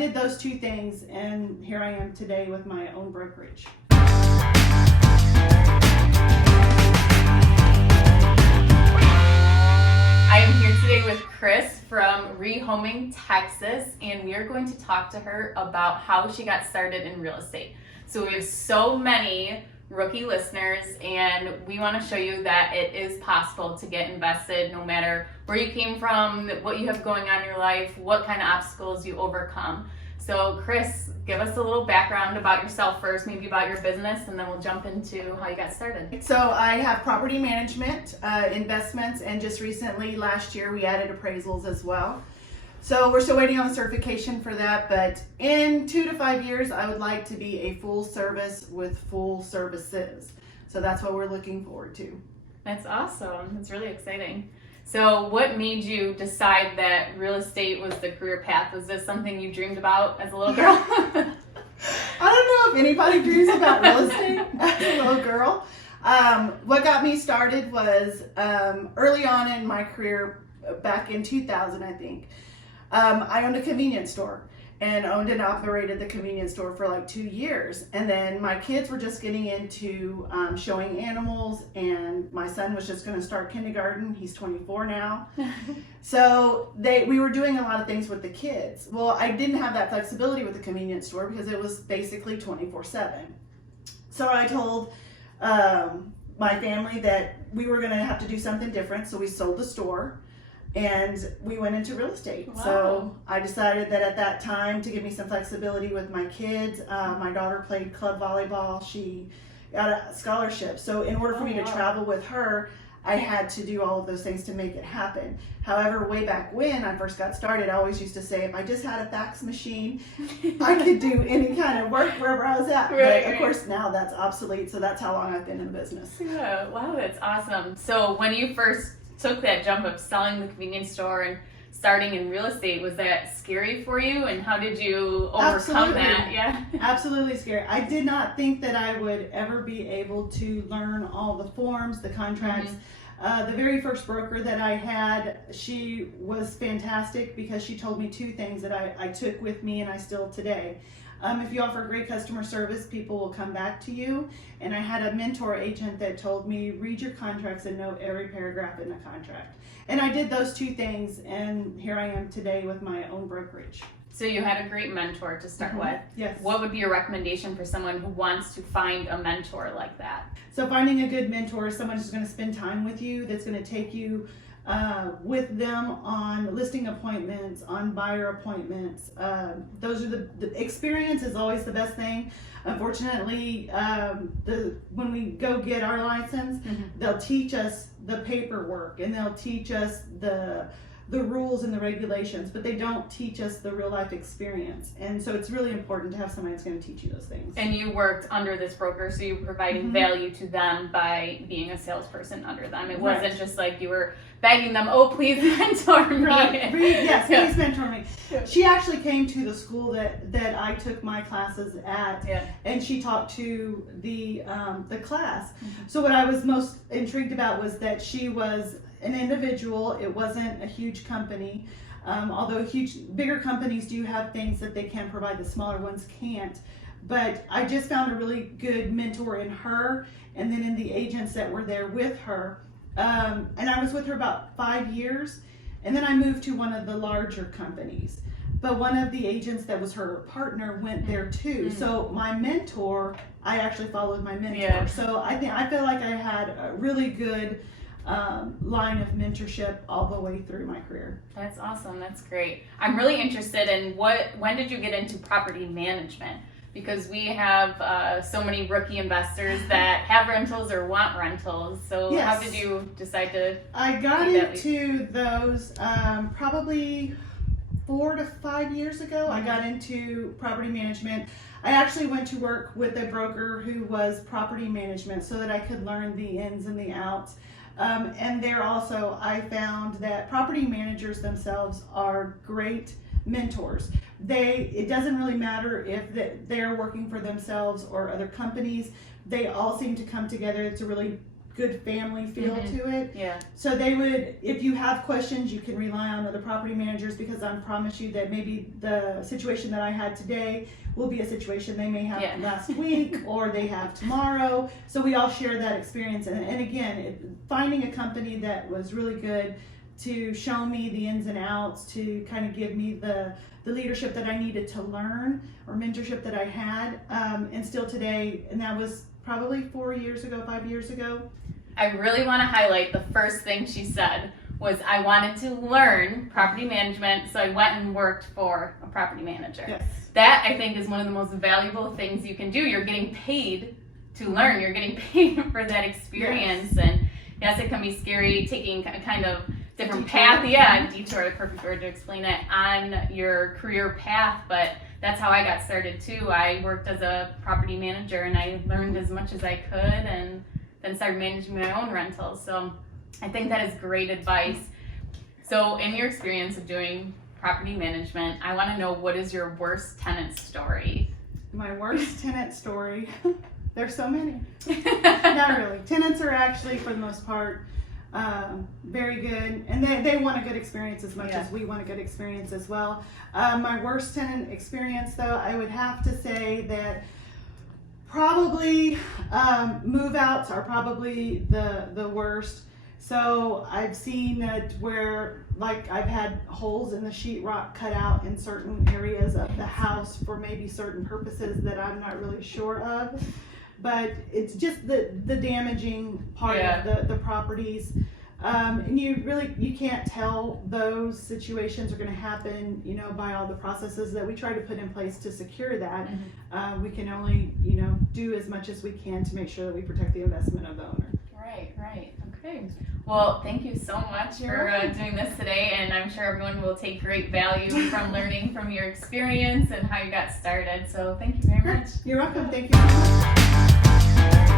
did those two things, and here I am today with my own brokerage. I am here today with Chris from Rehoming, Texas, and we are going to talk to her about how she got started in real estate. So we have so many rookie listeners, and we want to show you that it is possible to get invested no matter where you came from, what you have going on in your life, what kind of obstacles you overcome. So Chris, give us a little background about yourself first, maybe about your business, and then we'll jump into how you got started. So I have property management, investments, and just recently, last year, we added appraisals as well. So we're still waiting on the certification for that, but in 2 to 5 years, I would like to be a full service with full services. So that's what we're looking forward to. That's awesome. That's really exciting. So what made you decide that real estate was the career path? Was this something you dreamed about as a little girl? I don't know if anybody dreams about real estate as a little girl. What got me started was early on in my career, back in 2000, I think. I owned a convenience store and owned and operated the convenience store for like 2 years. And then my kids were just getting into showing animals, and my son was just going to start kindergarten. He's 24 now. So we were doing a lot of things with the kids. Well, I didn't have that flexibility with the convenience store because it was basically 24/7. So I told my family that we were going to have to do something different. So we sold the store and we went into real estate. Wow. So I decided that at that time, to give me some flexibility with my kids, my daughter played club volleyball. She got a scholarship. So in order for me to travel with her, I had to do all of those things to make it happen. However, way back when I first got started, I always used to say, if I just had a fax machine, I could do any kind of work wherever I was at. Right, but of course now that's obsolete. So that's how long I've been in the business. Yeah, wow, that's awesome. So when you first took that jump of selling the convenience store and starting in real estate, was that scary for you, and how did you overcome that? Yeah, absolutely scary. I did not think that I would ever be able to learn all the forms, the contracts. The very first broker that I had, she was fantastic because she told me 2 things that I took with me and I still today. If you offer great customer service, people will come back to you. And I had a mentor agent that told me, read your contracts and know every paragraph in the contract. And I did those 2 things, and here I am today with my own brokerage. So you had a great mentor to start with. Yes. What would be your recommendation for someone who wants to find a mentor like that? So finding a good mentor is someone who's going to spend time with you, that's going to take you with them on listing appointments, on buyer appointments. Those are the experience is always the best thing. Unfortunately, when we go get our license, they'll teach us the paperwork and they'll teach us the rules and the regulations, but they don't teach us the real life experience. And so it's really important to have somebody that's going to teach you those things. And you worked under this broker, so you were providing value to them by being a salesperson under them. It wasn't just like you were begging them, oh, please mentor me. Right. Yes, please mentor me. She actually came to the school that I took my classes at, and she talked to the class. So what I was most intrigued about was that she was an individual. It wasn't a huge company. Although bigger companies do have things that they can provide, the smaller ones can't. But I just found a really good mentor in her, and then in the agents that were there with her. And I was with her about 5 years, and then I moved to one of the larger companies. But one of the agents that was her partner went there too. So my mentor, I actually followed my mentor. Yeah. So I feel like I had a really good line of mentorship all the way through my career. That's awesome. That's great. I'm really interested in when did you get into property management? Because we have so many rookie investors that have rentals or want rentals. So how did you decide to? I got into those probably 4 to 5 years ago. I got into property management. I actually went to work with a broker who was property management so that I could learn the ins and the outs. And there also, I found that property managers themselves are great mentors. It doesn't really matter if they're working for themselves or other companies. They all seem to come together to really good family feel to it. Yeah. So they would, if you have questions, you can rely on other property managers, because I promise you that maybe the situation that I had today will be a situation they may have last week or they have tomorrow. So we all share that experience. And again, finding a company that was really good to show me the ins and outs, to kind of give me the leadership that I needed to learn, or mentorship that I had, and still today, and that was probably 5 years ago. I really want to highlight the first thing she said was, I wanted to learn property management, so I went and worked for a property manager. Yes. That, I think, is one of the most valuable things you can do. You're getting paid to learn. You're getting paid for that experience. Yes. And yes, it can be scary taking kind of different Detour. path. Yeah, detour, the perfect word to explain it, on your career path. But that's how I got started too. I worked as a property manager and I learned as much as I could, and then started managing my own rentals. So I think that is great advice. So in your experience of doing property management, I want to know, what is your worst tenant story? My worst tenant story. There's so many. Not really. Tenants are actually, for the most part, very good, and they want a good experience as much as we want a good experience as well. My worst tenant experience, though, I would have to say that probably move outs are probably the worst. So I've seen it where, like, I've had holes in the sheetrock cut out in certain areas of the house for maybe certain purposes that I'm not really sure of. But it's just the damaging part of the properties. And you can't tell those situations are going to happen, by all the processes that we try to put in place to secure that. Mm-hmm. We can only, do as much as we can to make sure that we protect the investment of the owner. Right. Okay. Well, thank you so much for doing this today, and I'm sure everyone will take great value from learning from your experience and how you got started. So thank you very much. You're welcome. Thank you very much.